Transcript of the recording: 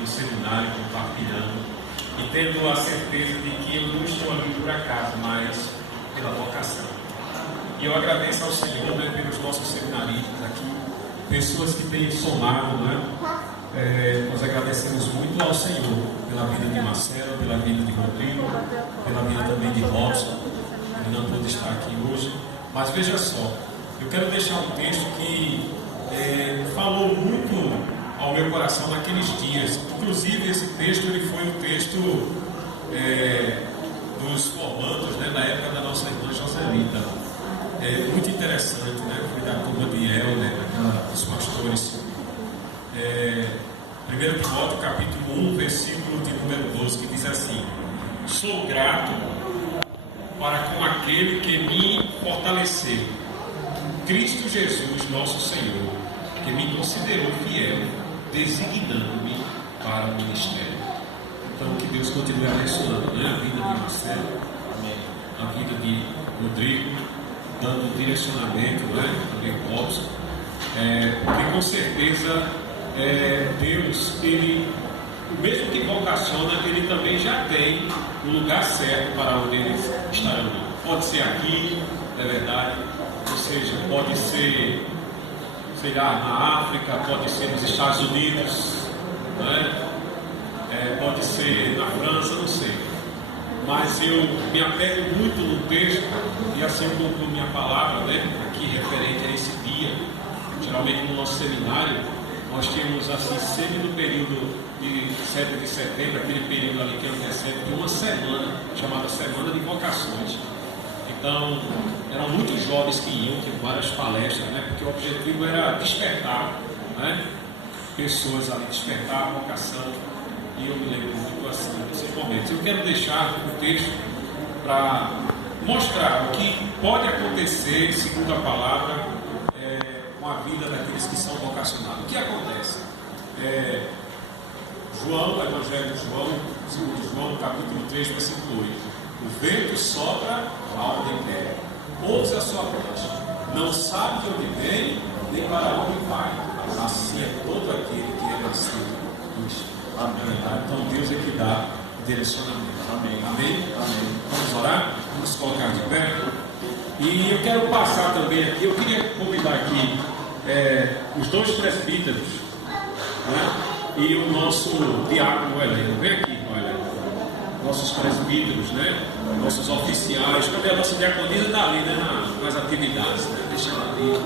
no seminário, compartilhando e tendo a certeza de que eu não estou ali por acaso, mas pela vocação. E eu agradeço ao Senhor, né, pelos nossos seminaristas aqui, pessoas que têm somado, né? Nós agradecemos muito ao Senhor pela vida de Marcelo, pela vida de Rodrigo, pela vida também de Robson, que não pôde estar aqui hoje. Mas veja só, eu quero deixar um texto que falou muito ao meu coração naqueles dias. Inclusive, esse texto ele foi o texto dos formandos, né, na época da nossa irmã Joselita. Muito interessante, né? Foi da turma de Helder, dos pastores. 1 Timóteo capítulo 1, versículo de número 12, que diz assim: sou grato para com aquele que me fortaleceu, Cristo Jesus nosso Senhor, que me considerou fiel, designando-me para o ministério. Então que Deus continue abençoando, né, a vida de Marcelo, a vida de Rodrigo, dando direcionamento, né, também Robson, porque com certeza Deus, ele, mesmo que vocaciona, ele também já tem o lugar certo para onde eles estarão. Pode ser aqui, é verdade, ou seja, pode ser, sei lá, na África, pode ser nos Estados Unidos, né? Pode ser na França, não sei. Mas eu me apego muito no texto, e assim como minha palavra, né, aqui referente a esse dia, geralmente no nosso seminário, nós tínhamos assim, sempre no período de 7 de setembro, aquele período ali que antecede, de uma semana, chamada Semana de Vocações. Então, eram muitos jovens que iam, tinham várias palestras, né, porque o objetivo era despertar, né, pessoas ali, despertar a vocação. E eu me lembro muito assim desses momentos. Eu quero deixar o texto para mostrar o que pode acontecer, segundo a palavra, com a vida daqueles que são vocacionados. O que acontece? João, o Evangelho de João, segundo João, capítulo 3, versículo 8. O vento sopra aonde quer, ouve a sua voz, não sabe de onde vem, nem para onde vai. Assim é todo aquele que é nascido do Espírito. Amém. Então Deus é que dá direcionamento. Amém. Amém? Amém. Vamos orar? Vamos colocar de pé. E eu quero passar também aqui, eu queria convidar aqui os dois presbíteros, né, e o nosso diácono Heleno. Vem aqui, Heleno. Nossos presbíteros, né, nossos oficiais. Cadê a nossa diaconisa? Está ali, né, nas atividades, né? Deixa ela ali.